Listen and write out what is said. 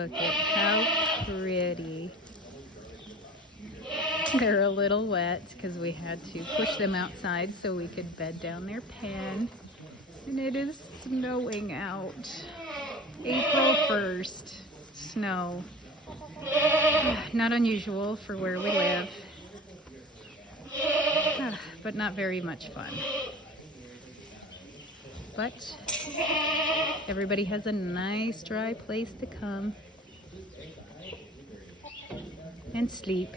Look at how pretty. They're a little wet because we had to push them outside so we could bed down their pen. And it is snowing out. April 1st. Snow. Not unusual for where we live. But not very much fun. But everybody has a nice dry place to come and sleep.